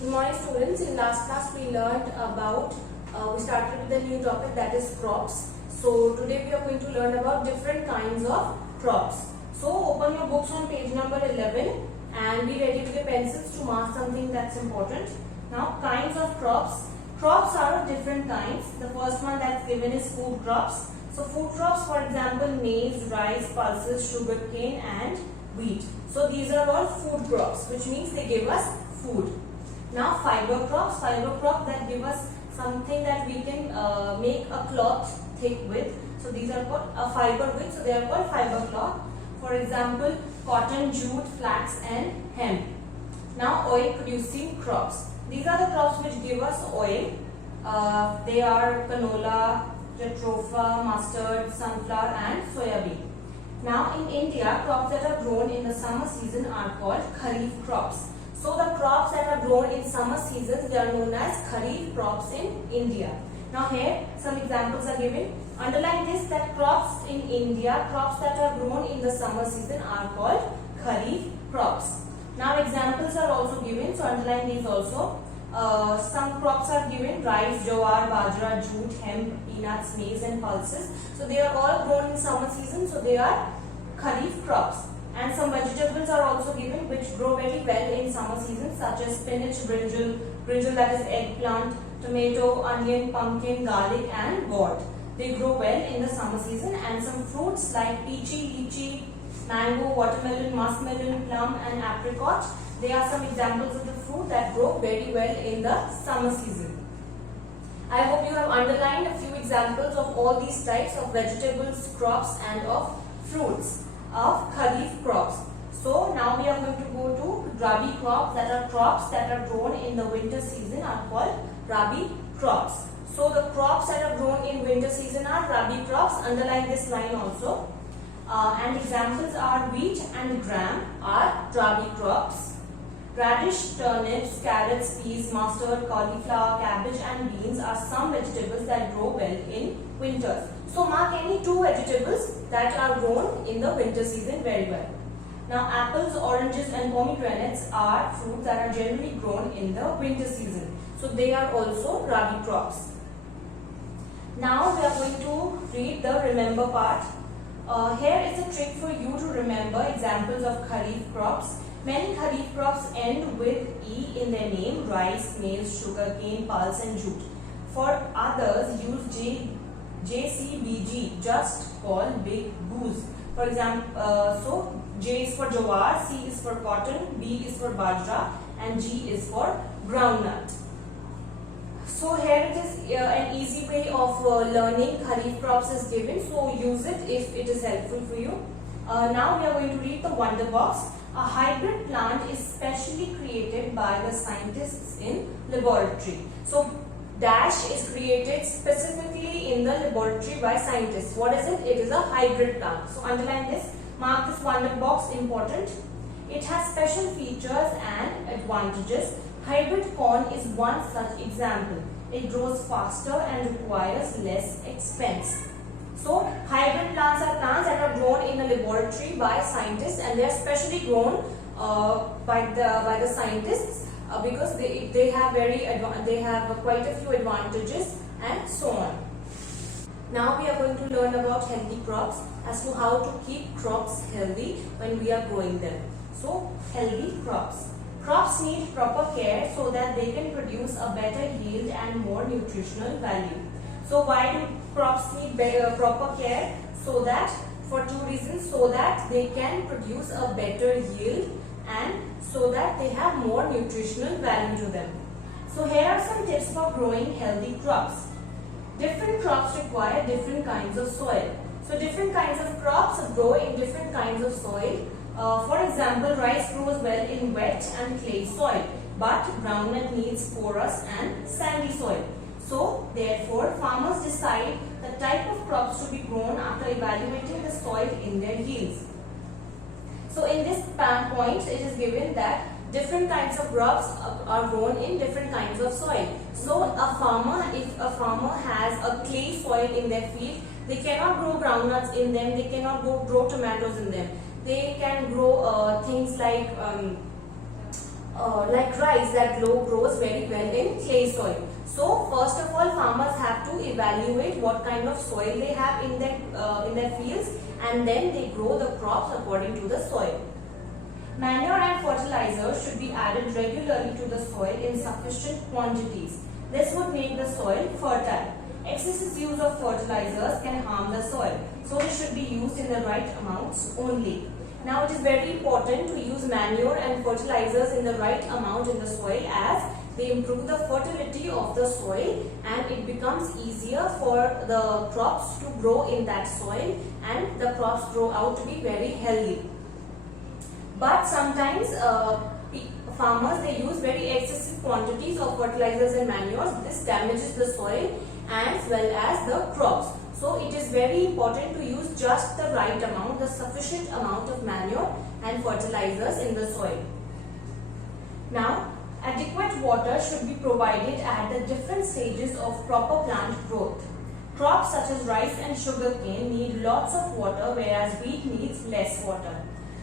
Good morning students. In last class we learned about, we started with a new topic, that is crops. So today we are going to learn about different kinds of crops. So open your books on page number 11 and be ready with your pencils to mark something that's important. Now kinds of crops. Crops are of different kinds. The first one that's given is food crops. So food crops, for example, maize, rice, pulses, sugarcane and wheat. So these are all food crops, which means they give us food. Now fiber crops that give us something that we can make a cloth thick with. So these are called a fiber with, so they are called fiber cloth. For example, cotton, jute, flax and hemp. Now oil producing crops. These are the crops which give us oil. They are canola, jatropha, mustard, sunflower and soya bean. Now in India, crops that are grown in the summer season are called kharif crops. So the crops that are grown in summer seasons, they are known as kharif crops in India. Now here some examples are given. Underline this, that crops in India, crops that are grown in the summer season are called kharif crops. Now examples are also given, so underline these also. Some crops are given: rice, jowar, bajra, jute, hemp, peanuts, maize and pulses. So they are all grown in summer season, so they are kharif crops. And some vegetables are also given which grow very well in summer season, such as spinach, brinjal that is eggplant, tomato, onion, pumpkin, garlic and gourd. They grow well in the summer season. And some fruits like peachy, lychee, mango, watermelon, muskmelon, plum and apricot. They are some examples of the fruit that grow very well in the summer season. I hope you have underlined a few examples of all these types of vegetables, crops and of fruits of kharif crops. So now we are going to go to rabi crops, that are crops that are grown in the winter season are called rabi crops. So the crops that are grown in winter season are rabi crops. Underline this line also. And examples are wheat and gram are rabi crops. Radish, turnips, carrots, peas, mustard, cauliflower, cabbage and beans are some vegetables that grow well in winters. So mark any two vegetables that are grown in the winter season very well. Now apples, oranges and pomegranates are fruits that are generally grown in the winter season. So they are also rabi crops. Now we are going to read the remember part. Here is a trick for you to remember examples of kharif crops. Many kharif crops end with E in their name: rice, maize, sugarcane, pulse and jute. For others, use JCBG, just call big goose. For example, so J is for jowar, C is for cotton, B is for bajra and G is for groundnut. So here it is, an easy way of learning kharif crops is given. So use it if it is helpful for you. Now we are going to read the wonder box. A hybrid plant is specially created by the scientists in laboratory. So dash is created specifically in the laboratory by scientists. What is it? It is a hybrid plant. So underline this. Mark this wonder box important. It has special features and advantages. Hybrid corn is one such example. It grows faster and requires less expense. So hybrid plants are plants that are grown in a laboratory by scientists, and they are specially grown by the scientists because they have quite a few advantages and so on. Now we are going to learn about healthy crops, as to how to keep crops healthy when we are growing them. So healthy crops. Crops need proper care so that they can produce a better yield and more nutritional value. So why do crops need proper care? So that, for two reasons: so that they can produce a better yield and so that they have more nutritional value to them. So here are some tips for growing healthy crops. Different crops require different kinds of soil. So different kinds of crops grow in different kinds of soil. For example, rice grows well in wet and clay soil, but groundnut needs porous and sandy soil. So therefore, farmers decide the type of crops to be grown after evaluating the soil in their yields. So in this point, it is given that different kinds of crops are grown in different kinds of soil. So if a farmer has a clay soil in their field, they cannot grow groundnuts in them, they cannot grow tomatoes in them. They can grow things like like rice that grows very well in clay soil. So first of all, farmers have to evaluate what kind of soil they have in their fields, and then they grow the crops according to the soil. Manure and fertilizers should be added regularly to the soil in sufficient quantities. This would make the soil fertile. Excessive use of fertilizers can harm the soil, so they should be used in the right amounts only. Now it is very important to use manure and fertilizers in the right amount in the soil, as they improve the fertility of the soil and it becomes easier for the crops to grow in that soil, and the crops grow out to be very healthy. But sometimes farmers, they use very excessive quantities of fertilizers and manures. This damages the soil as well as the crops. So it is very important to use just the right amount, the sufficient amount of manure and fertilizers in the soil. Now, adequate water should be provided at the different stages of proper plant growth. Crops such as rice and sugarcane need lots of water, whereas wheat needs less water.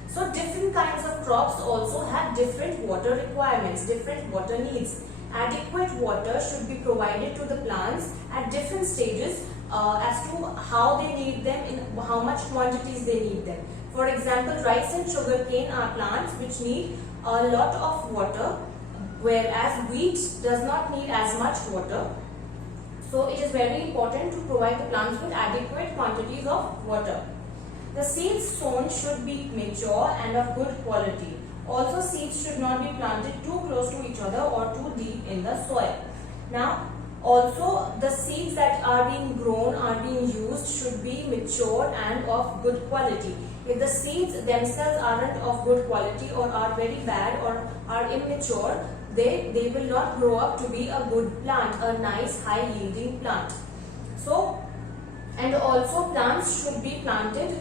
So different kinds of crops also have different water requirements, different water needs. Adequate water should be provided to the plants at different stages as to how they need them, in how much quantities they need them. For example, rice and sugarcane are plants which need a lot of water, whereas wheat does not need as much water. So it is very important to provide the plants with adequate quantities of water. The seeds sown should be mature and of good quality. Also, seeds should not be planted too close to each other or too deep in the soil. Now, also the seeds that are being grown, are being used, should be mature and of good quality. If the seeds themselves aren't of good quality or are very bad or are immature, they will not grow up to be a good plant, a nice high yielding plant. So, and also plants should be planted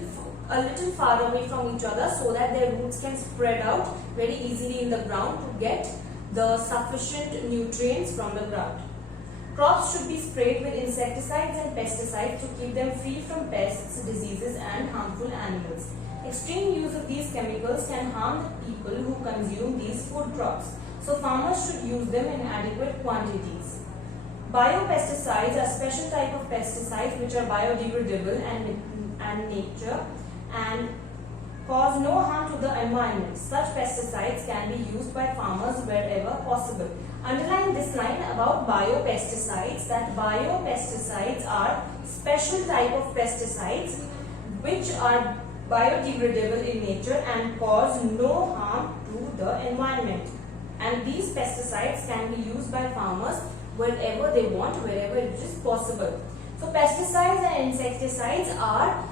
a little far away from each other so that their roots can spread out very easily in the ground to get the sufficient nutrients from the ground. Crops should be sprayed with insecticides and pesticides to keep them free from pests, diseases and harmful animals. Extreme use of these chemicals can harm the people who consume these food crops. So farmers should use them in adequate quantities. Biopesticides are special type of pesticides which are biodegradable and nature and cause no harm to the environment. Such pesticides can be used by farmers wherever possible. Underline this line about biopesticides, that biopesticides are special type of pesticides which are biodegradable in nature and cause no harm to the environment. And these pesticides can be used by farmers wherever they want, wherever it is possible. So pesticides and insecticides are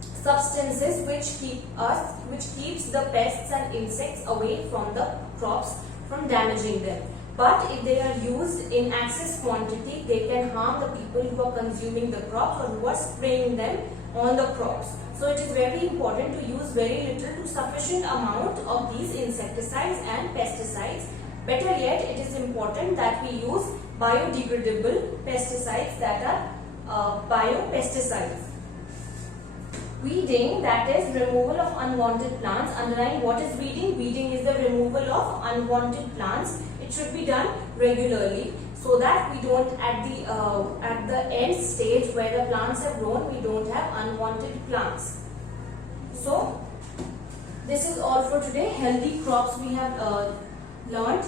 substances which keeps the pests and insects away from the crops from damaging them. But if they are used in excess quantity, they can harm the people who are consuming the crops or who are spraying them on the crops. So it is very important to use very little to sufficient amount of these insecticides and pesticides. Better yet, it is important that we use biodegradable pesticides, that are biopesticides. Weeding, that is removal of unwanted plants. Underline what is weeding. Weeding is the removal of unwanted plants. It should be done regularly so that we don't at the end stage where the plants have grown, we don't have unwanted plants. So this is all for today. Healthy crops we have learned.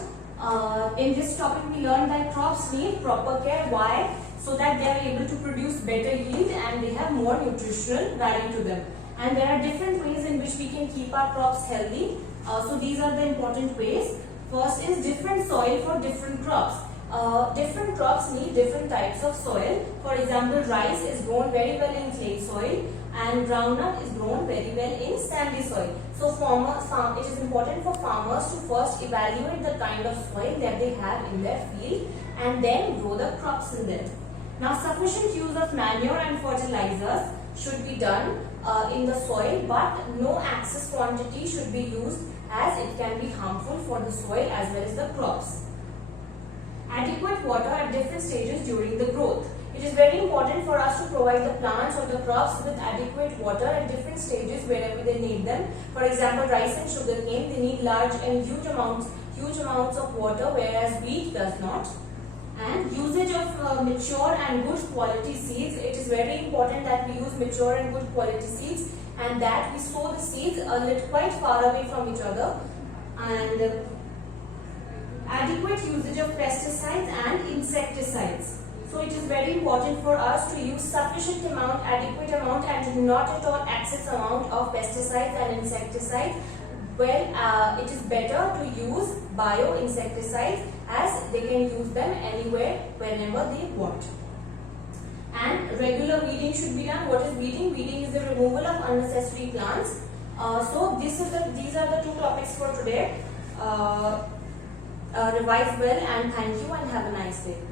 In this topic we learned that crops need proper care. Why? So that they are able to produce better yield and they have more nutritional value to them. And there are different ways in which we can keep our crops healthy. So these are the important ways. First is different soil for different crops. Different crops need different types of soil. For example, rice is grown very well in clay soil and groundnut is grown very well in sandy soil. So it is important for farmers to first evaluate the kind of soil that they have in their field and then grow the crops in them. Now, sufficient use of manure and fertilizers should be done in the soil, but no excess quantity should be used as it can be harmful for the soil as well as the crops. Adequate water at different stages during the growth. It is very important for us to provide the plants or the crops with adequate water at different stages wherever they need them. For example, rice and sugarcane, they need large and huge amounts of water, whereas wheat does not. And usage of mature and good quality seeds. It is very important that we use mature and good quality seeds, and that we sow the seeds a little quite far away from each other. And adequate usage of pesticides and insecticides. So it is very important for us to use sufficient amount, adequate amount, and not at all excess amount of pesticides and insecticides. Well, it is better to use bio-insecticides, as they can use them anywhere, whenever they want. And regular weeding should be done. What is weeding? Weeding is the removal of unnecessary plants. So these are the two topics for today. Revise well, and thank you, and have a nice day.